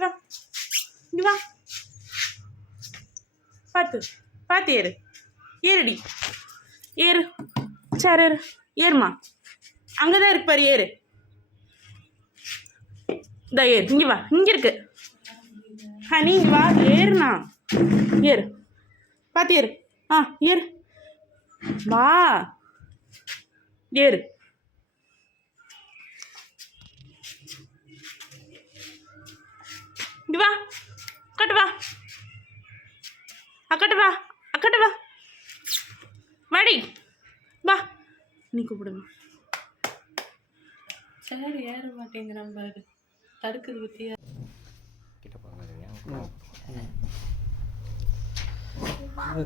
இங்க வா இங்க வா. பார்த்து பார்த்து ஏறு. ஏறுடி ஏறு. சரி ஏறு. ஏறுமா. அங்கதான் இருக்கு பாரு. ஏறு. இதா ஏறு. இங்க வா. இங்க இருக்கு. நீ இங்க வா. ஏறுண்ணா. ஏறு. பார்த்து ஏறு. ஏறு. வா. ஏறு. இங்க வா. அக்கட்டு வா. அக்கட்டு வா. அக்கட்டு வா. வாடி. வா. நீ கூப்பிடுங்க. சரி ஏற மாட்டேங்கிறான் பாரு. தடுக்குது பத்தியா.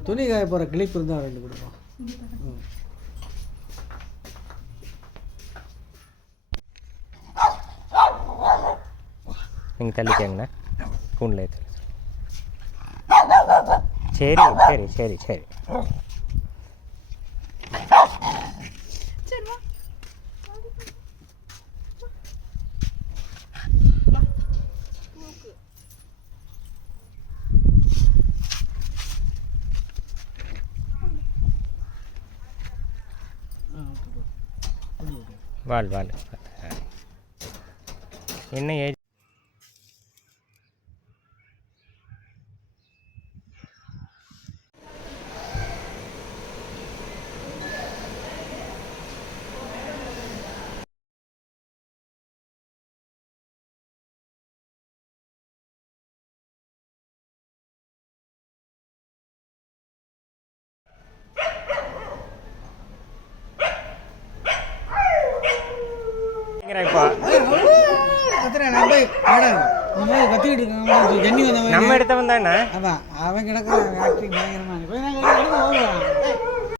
துணி காய போகிற கிளிப் இருந்தால் 2 கொடுப்போம். நீங்கள் தள்ளிக்கங்கண்ணா. ஃபோனில் ஏற்று. சரி சரி சரி சரி. வாழ் வாழ். என்ன ஏஜ்? கத்திக்கிட்டு இருக்கான். நம்ம எடுத்தவன் தானே அவன் கிடக்கிறான். பயங்கரமான